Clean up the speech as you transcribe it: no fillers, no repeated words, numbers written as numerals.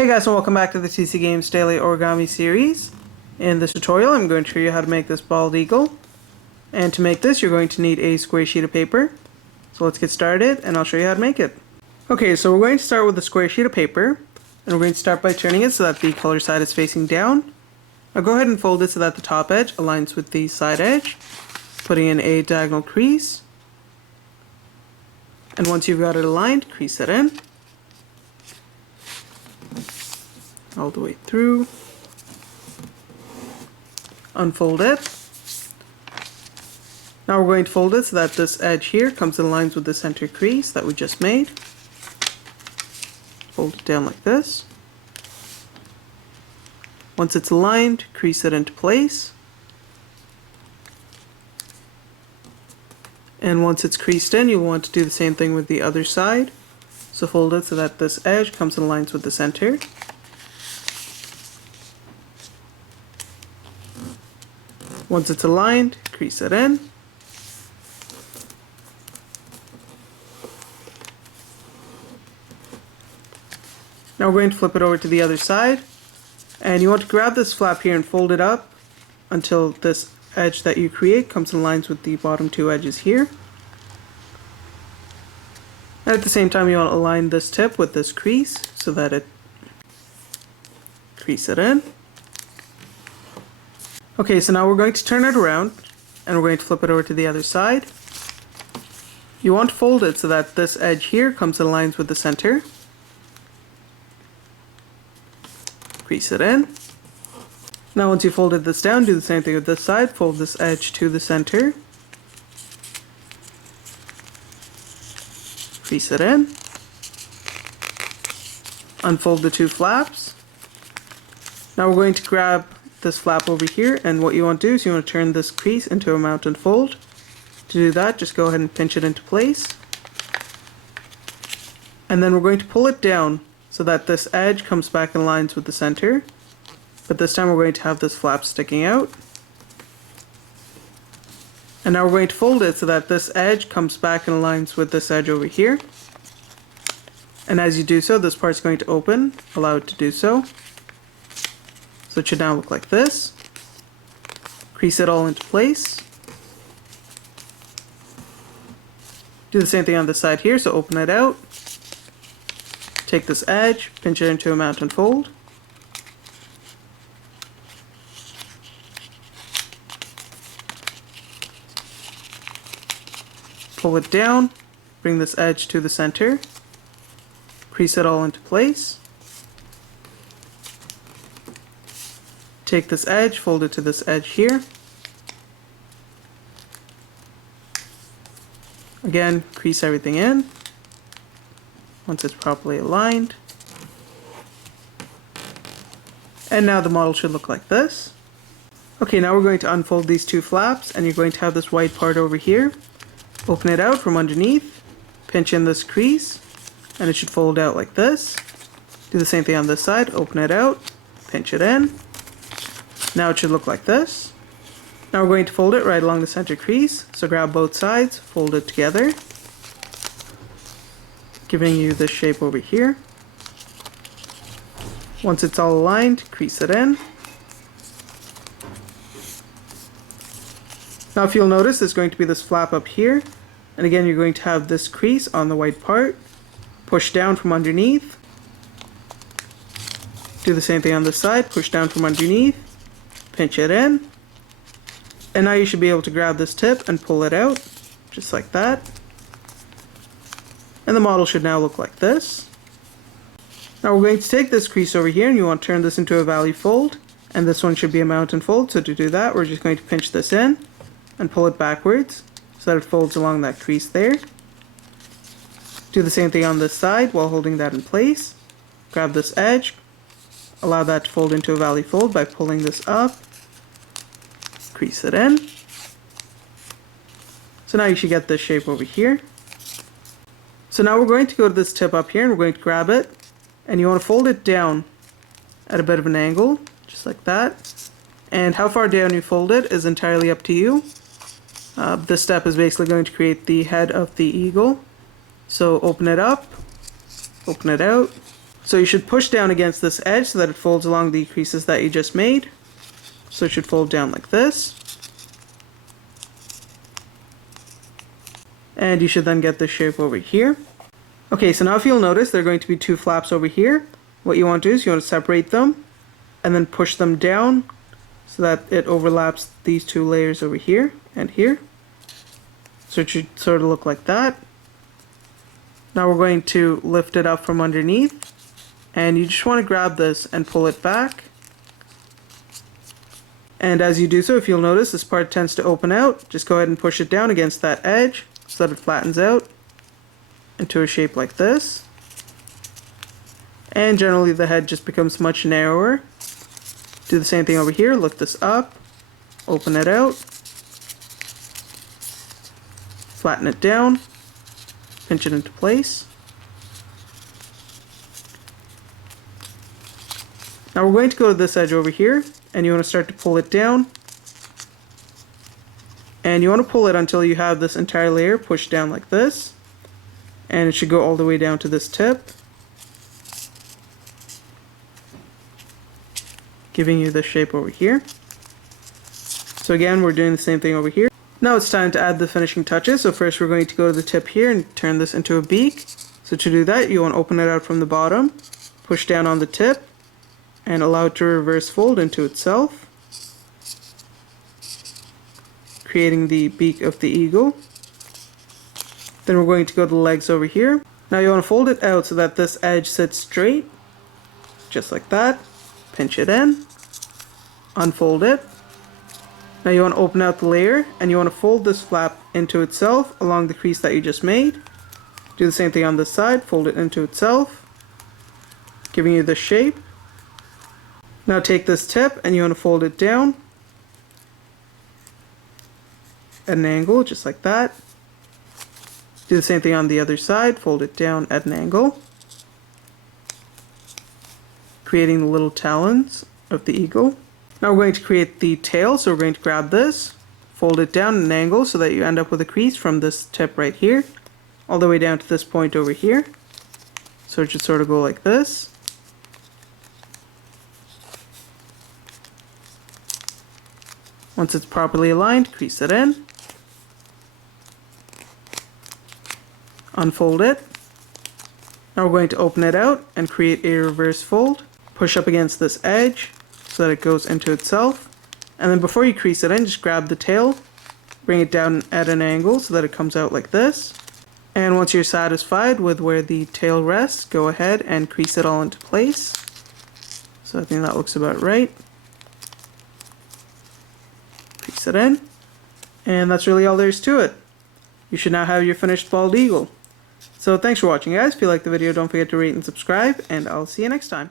Hey guys, and welcome back to the TC Games Daily Origami series. In this tutorial I'm going to show you how to make this bald eagle. And to make this you're going to need a square sheet of paper. So let's get started and I'll show you how to make it. Okay, so we're going to start with a square sheet of paper. And we're going to start by turning it so that the color side is facing down. Now go ahead and fold it so that the top edge aligns with the side edge. Putting in a diagonal crease. And once you've got it aligned, crease it in. All the way through. Unfold it. Now we're going to fold it so that this edge here comes in lines with the center crease that we just made. Fold it down like this. Once it's aligned, crease it into place. And once it's creased in, you'll want to do the same thing with the other side. So fold it so that this edge comes in lines with the center. Once it's aligned, crease it in. Now we're going to flip it over to the other side. And you want to grab this flap here and fold it up until this edge that you create comes in lines with the bottom two edges here. And at the same time you want to align this tip with this crease so that it crease it in. Okay, so now we're going to turn it around and we're going to flip it over to the other side. You want to fold it so that this edge here comes in lines with the center. Crease it in. Now once you folded this down, do the same thing with this side. Fold this edge to the center. Crease it in. Unfold the two flaps. Now we're going to grab this flap over here, and what you want to do is you want to turn this crease into a mountain fold. To do that, just go ahead and pinch it into place. And then we're going to pull it down so that this edge comes back in lines with the center. But this time we're going to have this flap sticking out. And now we're going to fold it so that this edge comes back in lines with this edge over here. And as you do so, this part's going to open, allow it to do so. So it should now look like this. Crease it all into place. Do the same thing on the side here, so open it out. Take this edge, pinch it into a mountain fold. Pull it down, bring this edge to the center. Crease it all into place. Take this edge, fold it to this edge here. Again, crease everything in once it's properly aligned. And now the model should look like this. Okay, now we're going to unfold these two flaps and you're going to have this white part over here. Open it out from underneath, pinch in this crease, and it should fold out like this. Do the same thing on this side, open it out, pinch it in. Now it should look like this. Now we're going to fold it right along the center crease, so grab both sides, fold it together, giving you this shape over here. Once it's all aligned, crease it in. Now if you'll notice, there's going to be this flap up here, and again you're going to have this crease on the white part. Push down from underneath. Do the same thing on this side, push down from underneath. Pinch it in, and now you should be able to grab this tip and pull it out, just like that. And the model should now look like this. Now we're going to take this crease over here and you want to turn this into a valley fold, and this one should be a mountain fold, so to do that we're just going to pinch this in and pull it backwards so that it folds along that crease there. Do the same thing on this side while holding that in place. Grab this edge, allow that to fold into a valley fold by pulling this up. Crease it in. So now you should get this shape over here. So now we're going to go to this tip up here and we're going to grab it, and you want to fold it down at a bit of an angle, just like that. And how far down you fold it is entirely up to you. This step is basically going to create the head of the eagle. So open it up, open it out, So you should push down against this edge so that it folds along the creases that you just made. So it should fold down like this. And you should then get this shape over here. Okay, so now if you'll notice, there are going to be two flaps over here. What you want to do is you want to separate them and then push them down so that it overlaps these two layers over here and here. So it should sort of look like that. Now we're going to lift it up from underneath, and you just want to grab this and pull it back. And as you do so, if you'll notice, this part tends to open out. Just go ahead and push it down against that edge so that it flattens out into a shape like this. And generally the head just becomes much narrower. Do the same thing over here, lift this up, open it out, flatten it down, pinch it into place. Now we're going to go to this edge over here, and you want to start to pull it down. And you want to pull it until you have this entire layer pushed down like this. And it should go all the way down to this tip, giving you this shape over here. So again, we're doing the same thing over here. Now it's time to add the finishing touches. So first we're going to go to the tip here and turn this into a beak. So to do that, you want to open it out from the bottom, push down on the tip, and allow it to reverse fold into itself, creating the beak of the eagle. Then we're going to go to the legs over here. Now you want to fold it out so that this edge sits straight, just like that. Pinch it in, unfold it. Now you want to open out the layer, and you want to fold this flap into itself along the crease that you just made. Do the same thing on this side, fold it into itself, giving you this shape. Now take this tip and you want to fold it down at an angle, just like that. Do the same thing on the other side, fold it down at an angle, creating the little talons of the eagle. Now we're going to create the tail, so we're going to grab this, fold it down at an angle so that you end up with a crease from this tip right here, all the way down to this point over here. So it should sort of go like this. Once it's properly aligned, crease it in, unfold it. Now we're going to open it out and create a reverse fold. Push up against this edge so that it goes into itself. And then before you crease it in, just grab the tail, bring it down at an angle so that it comes out like this. And once you're satisfied with where the tail rests, go ahead and crease it all into place. So I think that looks about right. Crease it in. And that's really all there is to it. You should now have your finished bald eagle. So thanks for watching, guys. If you liked the video, don't forget to rate and subscribe, and I'll see you next time.